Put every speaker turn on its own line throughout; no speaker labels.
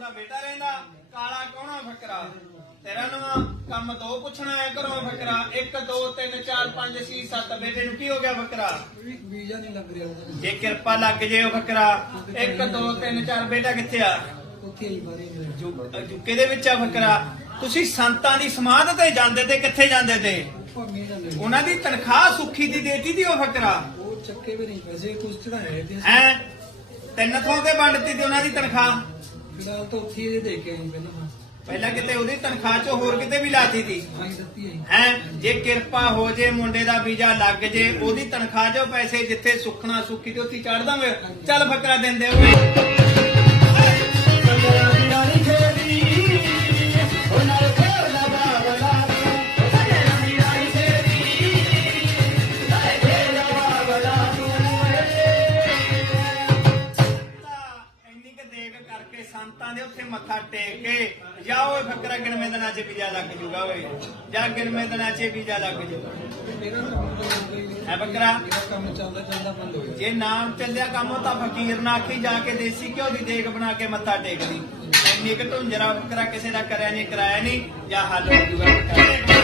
ਤੁਹਾਡਾ ਬੇਟਾ ਰਹਿੰਦਾ ਕਾਲਾ ਕੌਣਾ ਫਕਰਾ? ਤੇਰਾ ਨਵਾਂ ਕੰਮ ਦੋ ਪੁੱਛਣਾ ਹੈ ਕਰੋ ਫਕਰਾ। 1 2 3 4 5 6 7 ਬੇਟੇ ਨੂੰ ਕੀ ਹੋ ਗਿਆ ਫਕਰਾ?
ਵੀਜ਼ਾ ਨਹੀਂ ਲੱਗ ਰਿਹਾ
ਜੇ ਕਿਰਪਾ ਲੱਗ ਜੇ ਉਹ ਫਕਰਾ। 1 2 3 4 ਬੇਟਾ ਕਿੱਥੇ ਆ? ਜੁਕੇ ਦੇ ਵਿੱਚ ਆ ਫਕਰਾ। ਤੁਸੀਂ ਸੰਤਾਂ ਦੀ ਸਮਾਧ ਤੇ ਜਾਂਦੇ ਤੇ ਕਿੱਥੇ ਜਾਂਦੇ ਤੇ? ਉਹਨਾਂ ਦੀ ਤਨਖਾਹ ਸੁੱਖੀ ਦੀ ਦੇਤੀ ਦੀ ਉਹ ਫਕਰਾ।
ਉਹ ਚੱਕੇ ਵੀ ਨਹੀਂ ਪੈਸੇ ਕੁਝ ਚੜਾਏ ਤੇ
ਹੈ? ਤਿੰਨ ਥਾਂ ਤੇ ਵੰਡਤੀ ਤੇ ਉਹਨਾਂ ਦੀ ਤਨਖਾਹ।
ਫਿਲਹਾਲ ਤਾਂ ਉੱਥੇ ਹੀ ਦੇ ਕੇ ਆਈ ਪਹਿਲਾਂ ਮੈਂ
ਪਹਿਲਾਂ ਕਿਤੇ ਉਹਦੀ ਤਨਖਾਹ ਚੋਂ ਹੋਰ ਕਿਤੇ ਵੀ ਲਾਤੀ ਸੀ।
ਆਈ ਦਿੱਤੀ ਆਈ
ਹੈ ਜੇ ਕਿਰਪਾ ਹੋ ਜੇ ਮੁੰਡੇ ਦਾ ਵੀਜ਼ਾ ਲੱਗ ਜੇ ਉਹਦੀ ਤਨਖਾਹ ਚੋਂ ਪੈਸੇ ਜਿੱਥੇ ਸੁੱਖਣਾ ਸੁੱਖੀ ਤੇ ਉੱਥੇ ਚੜ ਦਾਂਗੇ ਚੱਲ ਫਕਰਾ ਦਿੰਦੇ ਓਏ ਜਾਂ ਗਿਣਵੇਂ ਦਿਨਾਂ 'ਚ ਵੀਜ਼ਾ ਲੱਗ ਜੂਗਾ
ਹੈ
ਬੱਕਰਾ?
ਕੰਮ ਚੱਲਦਾ ਚੱਲਦਾ ਬੰਦ ਹੋ
ਜੇ ਨਾਮ ਚੱਲਿਆ ਕੰਮ, ਤਾਂ ਫਕੀਰ ਨਾ ਆਖੀ ਜਾ ਕੇ ਦੇਸੀ ਘਿਓ ਦੀ ਦੇਗ ਬਣਾ ਕੇ ਮੱਥਾ ਟੇਕਦੀ। ਇੰਨੀ ਕਿ ਢੁੰਜਰਾ ਬੱਕਰਾ ਕਿਸੇ ਦਾ ਕਰਿਆ ਨਹੀਂ, ਕਰਾਇਆ ਨਹੀਂ, ਜਾਂ ਹੱਲ ਹੋ ਜੂਗਾ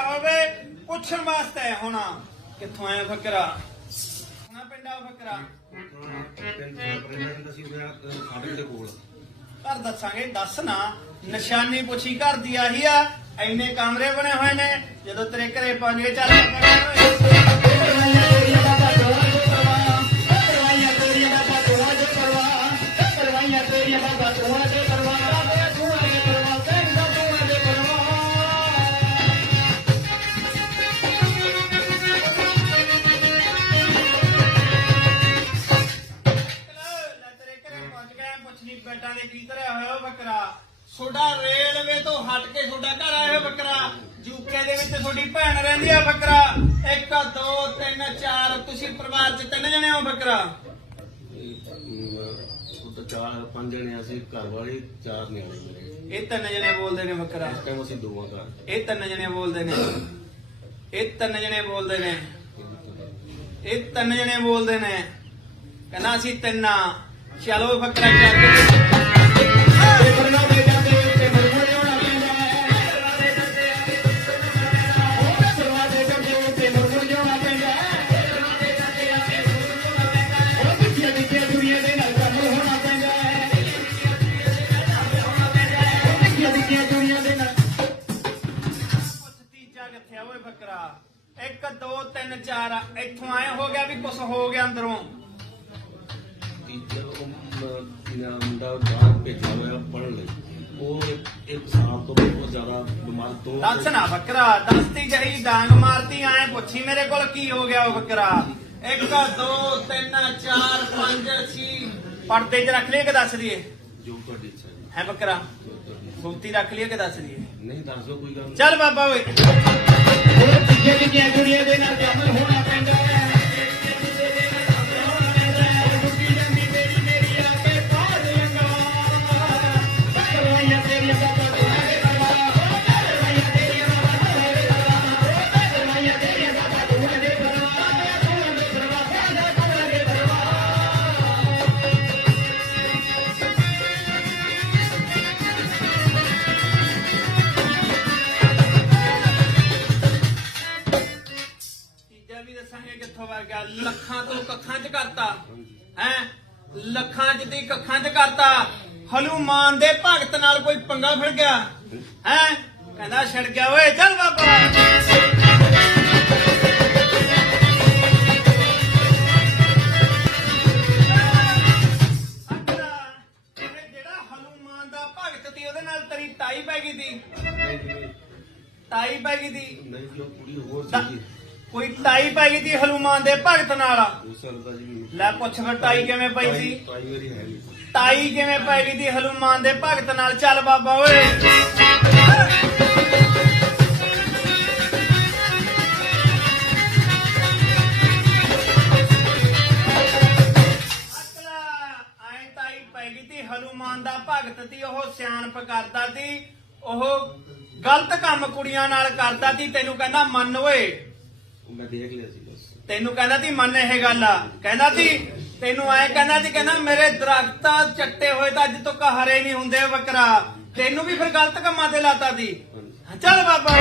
ਬਰਬਾਦ ਹੋਵੇ ਪੁੱਛਣ ਵਾਸਤੇ ਹੋਣਾ। ਕਿੱਥੋਂ ਆਇਆ ਫਕਰਾ? ਹੁਣਾ ਪਿੰਡਾ ਫਕਰਾ? ਪਰ ਦੱਸਾਂਗੇ, ਦੱਸ ਨਾ। ਨਿਸ਼ਾਨੀ ਪੁੱਛੀ ਘਰ ਦੀ ਆਹੀ ਆ, ਐਨੇ ਕਮਰੇ ਬਣੇ ਹੋਏ ਨੇ, ਜਦੋਂ ਤੇਰੇ ਘਰੇ ਪੰਜ ਗਏ ਚੱਲ ਹੋਏ ਦੇ ਵਿੱਚ ਤੁਹਾਡੀ ਭੈਣ ਰਹਿੰਦੀ ਆ ਬੱਕਰਾ। 1 2 3 4 ਤੁਸੀਂ ਪਰਿਵਾਰ ਚ ਤਿੰਨ ਜਣੇ ਹੋ ਬੱਕਰਾ?
ਉਹ ਤਾਂ ਚਾਰ ਪੰਜ ਜਣੇ ਅਸੀਂ ਘਰ ਵਾਲੇ ਚਾਰ ਨਿਆਣੇ ਮੇਰੇ।
ਇਹ ਤਿੰਨ ਜਣੇ ਬੋਲਦੇ ਨੇ ਬੱਕਰਾ।
ਇਸ ਟਾਈਮ ਅਸੀਂ ਦੋਵਾਂ ਘਰ।
ਇਹ ਤਿੰਨ ਜਣੇ ਬੋਲਦੇ ਨੇ। ਇਹ ਤਿੰਨ ਜਣੇ ਬੋਲਦੇ ਨੇ। ਇਹ ਤਿੰਨ ਜਣੇ ਬੋਲਦੇ ਨੇ। ਕਹਿੰਦਾ ਅਸੀਂ ਤਿੰਨਾਂ ਚਲੋ ਬੱਕਰਾ ਤੀਜਾ ਕਿੱਥੇ ਆ ਓਏ ਬੱਕਰਾ। 1 2 3 4 ਇੱਥੋਂ ਆਏ ਹੋ ਗਿਆ ਵੀ ਕੁਛ ਹੋ ਗਿਆ ਅੰਦਰੋਂ।
ਟੀਚਰ ਉਹ ਮ- ਮੇਰਾ ਮੁੰਡਾ ਬਾਹਰ ਭੇਜਿਆ ਹੋਇਆ ਪੜ੍ਹਨ ਲਈ। ਉਹ ਇੱਕ- ਸਾਲ ਤੋਂ ਬਹੁਤ ਜ਼ਿਆਦਾ ਬਿਮਾਰ ਤੋਂ
ਦੱਸ ਨਾ ਬੱਕਰਾ ਦਸਤੀ ਜਹੀ ਡਾਂਗ ਮਾਰਤੀ ਆਏ ਪੁੱਛੀ ਮੇਰੇ ਕੋਲ ਕੀ ਹੋ ਗਿਆ ਉਹ ਬੱਕਰਾ? 1 2 3 4 5 6 ਪਰਦੇ 'ਚ ਰੱਖ ਲਈਏ ਕਿ ਦੱਸ ਦਈਏ?
ਜੋ ਤੁਹਾਡੀ ਇੱਛਾ ਹੈ।
ਹੈ ਬੱਕਰਾ?
ਜੋ ਤੁਹਾਡੀ।
ਗੁੰਤੀ ਰੱਖ ਲਈਏ ਕਿ ਦੱਸ ਦਈਏ?
ਨਹੀਂ, ਦੱਸ ਦਿਓ ਕੋਈ ਗੱਲ
ਚੱਲ ਬਾਬਾ ਓਏ। ਉਹ ਪਿੱਛੇ ਪਿੱਛੇ ਦੁਨੀਆ ਦੇ ਨਾਲ ਕੰਮ ਹੋਣਾ ਪੈਂਦਾ ਹੈ ਲੱਖਾਂ 'ਚ ਤੇ ਕੱਖਾਂ 'ਚ ਕਰਤਾ। ਹਨੂਮਾਨ ਦੇ ਭਗਤ ਨਾਲ ਕੋਈ ਪੰਗਾ ਫੜ ਗਿਆ? ਹੈ? ਕਹਿੰਦਾ ਛੜ ਗਿਆ। ਓਏ ਚੱਲ ਬਾਬਾ। ਅੱਛਾ, ਇਹ ਜਿਹੜਾ ਹਨੂਮਾਨ ਦਾ ਭਗਤ ਸੀ ਉਹਦੇ ਨਾਲ ਤੇਰੀ ਟਾਈ ਪੈ ਗਈ ਸੀ?
ਨਹੀਂ ਜੀ,
ਟਾਈ ਪੈ ਗਈ ਸੀ?
ਨਹੀਂ ਜੋ ਕੁੜੀ ਹੋਰ
ਦਾ-
ਸੀਗੀ।
ਕੋਈ ਟਾਈ ਪੈ ਗਈ ਤੀ ਹਨੂਮਾਨ ਦੇ ਭਗਤ ਨਾਲ।
ਦਾ ਜੀ
ਲੈ ਪੁੱਛ ਫਿਰ ਟਾਈ ਕਿਵੇਂ ਪਈ ਸੀ?
ਟਾਈ ਵਾਰੀ ਹੈ ਨਹੀਂ
ਟਾਈ ਕਿਵੇਂ ਪੈ ਗਈ ਤੀ ਹਨੂਮਾਨ ਦੇ ਭਗਤ ਨਾਲ? ਚੱਲ ਬਾਬਾ ਓਏ। ਹਨੂਮਾਨ ਦਾ ਭਗਤ ਤੀ ਉਹ ਸਿਆਣਪ ਕਰਦਾ ਤੀ ਉਹ ਗਲਤ ਕੰਮ ਕੁੜੀਆਂ ਨਾਲ ਕਰਦਾ ਤੀ ਤੈਨੂੰ ਕਹਿੰਦਾ ਮੰਨ ਓਏ।
ਉਹ ਮੈਂ ਦੇਖ ਲਿਆ ਸੀ ਬਸ।
ਤੈਨੂੰ ਕਹਿੰਦਾ ਤੀ ਮੰਨ ਇਹ ਗੱਲ ਆ। ਕਹਿੰਦਾ ਤੀ ਤੈਨੂੰ ਐ ਕਹਿੰਦਾ ਤੀ ਕਹਿੰਦਾ ਮੇਰੇ ਦਰਖਤਾਂ ਚੱਟੇ ਹੋਏ ਤਾਂ ਅੱਜ ਤੱਕ ਹਰੇ ਨਹੀਂ ਹੁੰਦੇ ਬੱਕਰਾ। ਤੈਨੂੰ ਵੀ ਫਿਰ ਗਲਤ ਕੰਮਾਂ ਤੇ ਲਾਤਾ
ਹਾਂਜੀ।
ਚੱਲ ਬਾਬਾ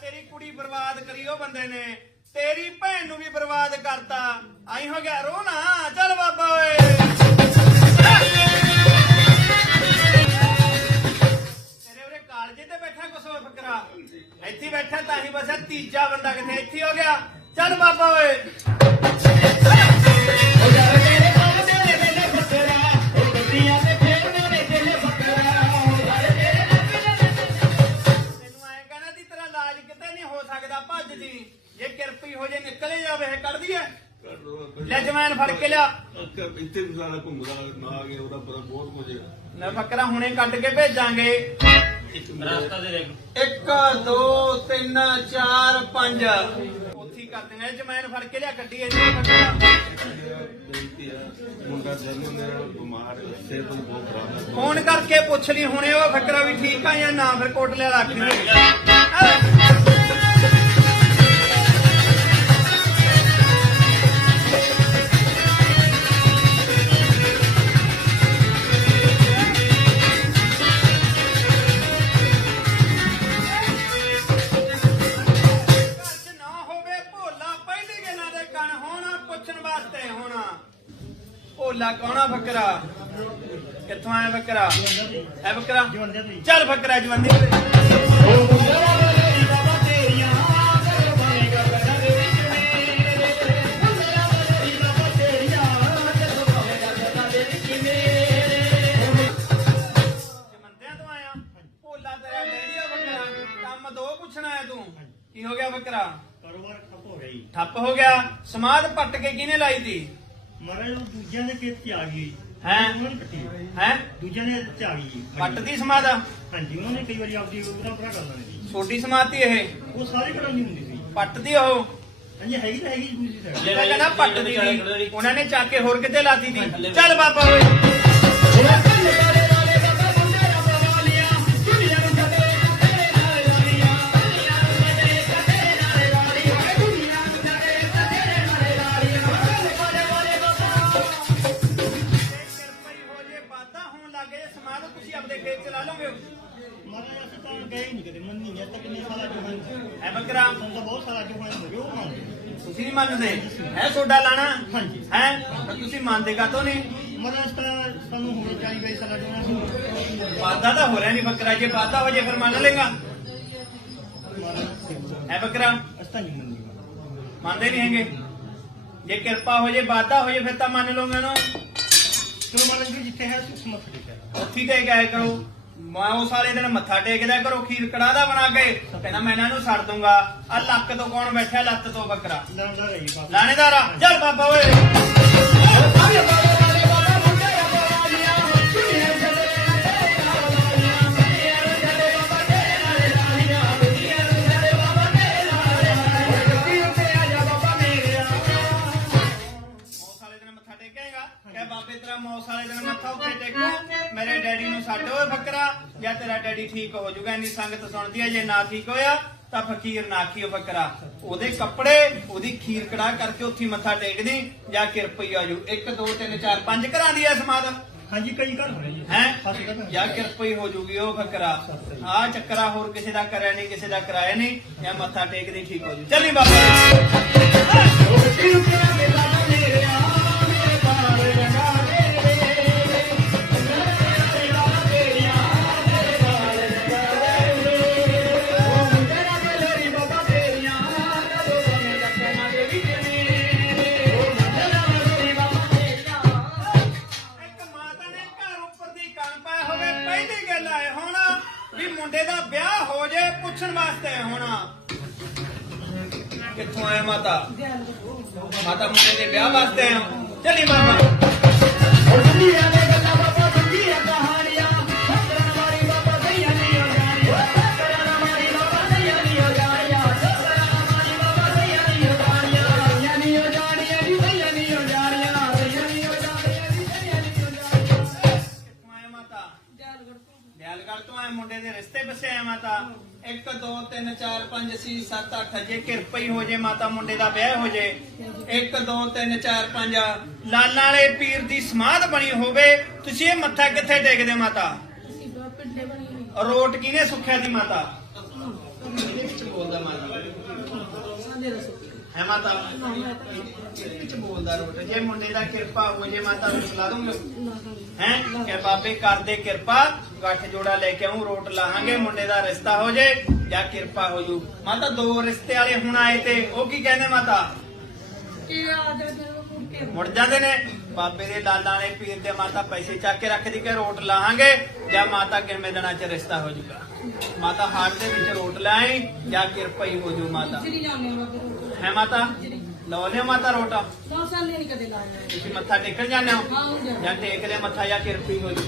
ਤੇਰੀ ਕੁੜੀ ਬਰਬਾਦ ਕਰੀ ਉਹ ਬੰਦੇ ਨੇ। ਤੇਰੀ ਭੈਣ ਨੂੰ ਵੀ ਬਰਬਾਦ ਕਰਤਾ। ਆਈ ਹੋ ਗਿਆ ਰੋ ਨਾ ਤੀਜਾ ਬੰਦਾ ਕਿੱਥੇ? ਇੱਥੇ ਹੀ ਗਿਆ। ਚੱਲ ਬਾਬਾ ਓਏ। ਜੀ। ਕਿਰਪੀ ਹੋ ਜੇ ਨਿਕਲੇ ਜਾਵੇ ਇਹ ਕੱਢਦੀ ਐ।
ਕਰ ਦੋ
ਲੈ ਜਮੈਨ ਫੜ ਕੇ ਲਿਆ।
ਇੱਥੇ ਵੀ ਸਾਰਾ ਘੁੰਮਦਾ ਨਾ ਆ ਗਿਆ ਉਹਦਾ ਬਹੁਤ ਕੁਝ
ਲੈ ਬੱਕਰਾ ਹੁਣੇ ਕੱਢ ਕੇ ਭੇਜਾਂਗੇ।
ਰਸਤਾ ਦੇ
1 2 3 4 5 ਉੱਥੀ ਕਰ ਦੇਣਾ ਜਮੈਨ ਫੜ ਕੇ ਲਿਆ ਗੱਡੀ
ਮੁੰਡਾ ਜਨ ਮੇਰਾ ਬਿਮਾਰ ਬਹੁਤ ਖਰਾਬ
ਫੋਨ ਕਰਕੇ ਪੁੱਛ ਲਈ ਹੁਣੇ ਉਹ ਫਕਰਾ ਵੀ ਠੀਕ ਆ ਜਾਂ ਨਾ ਫਿਰ ਕੋਟਲੇ ਵਾਲਾ ਆਖੀ ਕਿੱਥੋਂ ਆਇਆ ਬੱਕਰਾ? ਹੈ ਬੱਕਰਾ? ਚੱਲ ਬੱਕਰਾ ਜਵੰਦੀ ਦੋ ਕੀ ਹੋ ਗਿਆ ਬੱਕਰਾ?
ਕਾਰੋਬਾਰ ਠੱਪ ਹੋ ਗਈ
ਠੱਪ ਹੋ ਗਿਆ। ਸਮਾਧ ਪੱਟ ਕੇ ਕਿਹਨੇ ਲਾਈ ਤੀ?
ਮਹਾਰਾਜ ਦੂਜਿਆਂ ਦੇ ਖੇਤ 'ਚ ਆ ਗਈ।
ਹੈਂ? ਹੈ।
ਦੂਜਿਆਂ ਦੇ ਚ ਆ ਗਈ
ਪੱਟ ਦੀ ਸਮਾਧ
ਹਾਂਜੀ ਉਹਨਾਂ ਨੇ ਕਈ ਵਾਰੀ ਆਪਦੀ ਉਹਦਾ ਭਰਾ ਕਰ ਲੈਣੀ ਸੀ।
ਛੋਟੀ ਸਮਾਧ ਇਹ।
ਉਹ ਸਾਰੇ ਕਰਾਉਂਦੀ ਹੁੰਦੀ ਸੀ।
ਪੱਟ ਦੀ ਉਹ।
ਹਾਂਜੀ ਹੈਗੀ ਤਾਂ ਹੈਗੀ ਦੂਜੀ ਸਾਈਡ
ਜਿਹੜਾ ਕਹਿੰਦਾ ਪੱਟ ਦੀ ਸੀ, ਉਹਨਾਂ ਨੇ ਚੱਕ ਕੇ ਹੋਰ ਕਿਤੇ ਲਾਤੀ ਸੀ। ਚੱਲ ਬਾਬਾ ਓਏ। ਹੈ
ਤਾਂ ਬਹੁਤ ਹੋ ਮੰਨਦੇ
ਤੁਸੀਂ ਨਹੀਂ ਮੰਨਦੇ? ਹੈ ਸੋਡਾ ਲਾਣਾ?
ਹਾਂਜੀ।
ਹੈ? ਤੁਸੀਂ ਮੰਨਦੇ ਕਾਤੋਂ ਨਹੀਂ
ਮਹਾਰਾਜ ਤਾਂ ਸਾਨੂੰ ਹੋ ਗਏ 40 ਗਏ ਸਾਲਾਂ ਜੋ ਹਨ
ਵਾਧਾ ਤਾਂ ਹੋ ਰਿਹਾ ਨਹੀਂ ਬੱਕਰਾ ਜੇ ਵਾਧਾ ਹੋ ਜੇ ਫਿਰ ਮੰਨ ਲੇਗਾ
ਮਹਾਰਾਜ
ਹੈ ਬੱਕਰਾ?
ਅਸੀਂ ਤਾਂ ਨਹੀਂ ਮੰਨੀ
ਮੰਨਦੇ ਨਹੀਂ ਹੈਗੇ। ਜੇ ਕਿਰਪਾ ਹੋ ਜੇ ਵਾਧਾ ਹੋ ਜੇ ਫਿਰ ਤਾਂ ਮੰਨ ਲਓਗੇ ਨਾ
ਚਲੋ ਮਹਾਰਾਜ ਜੀ ਜਿੱਥੇ ਹੈ ਤੁਸੀਂ ਮੱਥਾ ਟੇਕਿਆ
ਉੱਥੀ ਤੇ ਗਏ ਕਰੋ। ਮੈਂ ਉਸ ਵਾਲੇ ਦਿਨ ਮੱਥਾ ਟੇਕਦਾ ਕਰੋ ਖੀਰ ਕੜਾ ਦਾ ਬਣਾ ਕੇ ਕਹਿੰਦਾ ਮੈਂ ਇਹਨਾਂ ਨੂੰ ਛੱਡ ਦੂੰਗਾ ਆ ਲੱਕ ਤੋਂ ਕੌਣ ਬੈਠਾ ਲੱਤ ਤੋਂ ਬੱਕਰਾ। ਲਾਣੇਦਾਰਾ ਚੱਲ ਬਾਬਾ ਓਏ। ਜਾਂ ਤੇਰਾ ਡੈਡੀ ਠੀਕ ਹੋ ਜਾਊਗਾ ਇੰਨੀ ਸੰਗਤ ਸੁਣਦੀ ਹੈ ਜੇ ਨਾ ਠੀਕ ਹੋਇਆ ਤਾਂ ਫਕੀਰ ਨਾ ਖੀਓ ਬੱਕਰਾ। ਉਹਦੇ ਕੱਪੜੇ ਉਹਦੀ ਖੀਰ ਕੜਾ ਕਰਕੇ ਉੱਥੇ ਮੱਥਾ ਟੇਕਦੀ ਜਾਂ ਕਿਰਪਈ ਆ ਜੂ 1 2 3 4 5 ਘਰਾਂ ਦੀ ਐ ਸਮਾਦ।
ਹਾਂਜੀ ਕਈ ਘਰ ਹੋਣੇ ਜੀ।
ਹੈ? ਜਾਂ ਕਿਰਪਈ ਹੋ ਜੂਗੀ ਉਹ ਬੱਕਰਾ। ਆ ਚੱਕਰਾ ਹੋਰ ਕਿਸੇ ਦਾ ਕਰਿਆ ਨਹੀਂ ਕਿਸੇ ਦਾ ਕਰਾਇਆ ਨਹੀਂ ਜਾਂ ਮੱਥਾ ਟੇਕਦੀ ਠੀਕ ਹੋ ਜੂ। ਚੱਲੀ ਬਾਬਾ ਮੁੰਡੇ ਦੇ ਵਿਆਹ ਵਾਸਤੇ ਆਇਆ 5 6 7 8 ਜੇ ਕਿਰਪਾ ਹੀ ਹੋ ਜੇ ਮਾਤਾ ਮੁੰਡੇ ਦਾ ਵਿਆਹ ਹੋ ਜੇ। 1 2 3 4 5 ਲਾਲਾਂ ਵਾਲੇ ਪੀਰ ਦੀ ਸਮਾਧ ਬਣੀ ਹੋਵੇ। ਤੁਸੀਂ ਇਹ ਮੱਥਾ ਕਿੱਥੇ ਟੇਕਦੇ ਮਾਤਾ? ਰੋਟ ਕਿਹਨੇ ਸੁੱਖਿਆ ਦੀ ਮਾਤਾ ਇਹਦੇ ਵਿੱਚ ਬੋਲਦਾ ਮਾਤਾ ਹੈ ਮਾਤਾ ਵਿੱਚ ਬੋਲਦਾ ਰੋਟ ਜੇ ਮੁੰਡੇ ਦਾ ਕਿਰਪਾ ਹੋ ਜੇ ਮਾਤਾ ਨੂੰ ਲਾ ਦੂੰਗੇ ਹੈ? ਕਿ ਬਾਬੇ ਕਰਦੇ ਕਿਰਪਾ ਗੱਠ ਜੋੜਾ ਲੈ ਕੇ ਆਉਂ ਰੋਟ ਲਾਹਾਂਗੇ ਮੁੰਡੇ ਦਾ ਰਿਸ਼ਤਾ ਹੋ ਜੇ ਜਾਂ ਕਿਰਪਾ ਹੋ ਜੂ। ਮਾਤਾ ਦੋ ਰਿਸ਼ਤੇ ਵਾਲੇ ਹੁਣ ਆਏ ਤੇ ਉਹ ਕੀ ਕਹਿੰਦੇ ਮਾਤਾ? ਮੁੜ ਜਾਂਦੇ ਨੇ। ਬਾਬੇ ਦੇ ਲਾਲਾਂ ਨੇ ਪੀਰ ਦੇ ਮਾਤਾ ਪੈਸੇ ਚੱਕ ਕੇ ਰੱਖਦੀ ਕਿ ਰੋਟ ਲਾਹਾਂਗੇ ਜਾਂ ਮਾਤਾ ਕਿੰਨੇ ਦਿਨਾਂ ਚ ਰਿਸ਼ਤਾ ਹੋ ਜੂਗਾ? ਮਾਤਾ ਹਾਟ ਦੇ ਵਿੱਚ ਰੋਟ ਲਾਏ ਜਾਂ ਕਿਰਪਾ ਹੀ ਹੋ ਜੂ ਮਾਤਾ। ਹੈ ਮਾਤਾ? ਲਿਓ ਮਾਤਾ ਰੋਟਾ। ਤੁਸੀਂ ਮੱਥਾ ਟੇਕਣ ਜਾਂਦੇ ਹੋ? ਜਾਂ ਟੇਕ ਲਿਆ ਮੱਥਾ ਜਾਂ ਕਿਰਪੀ ਹੋ ਜੂ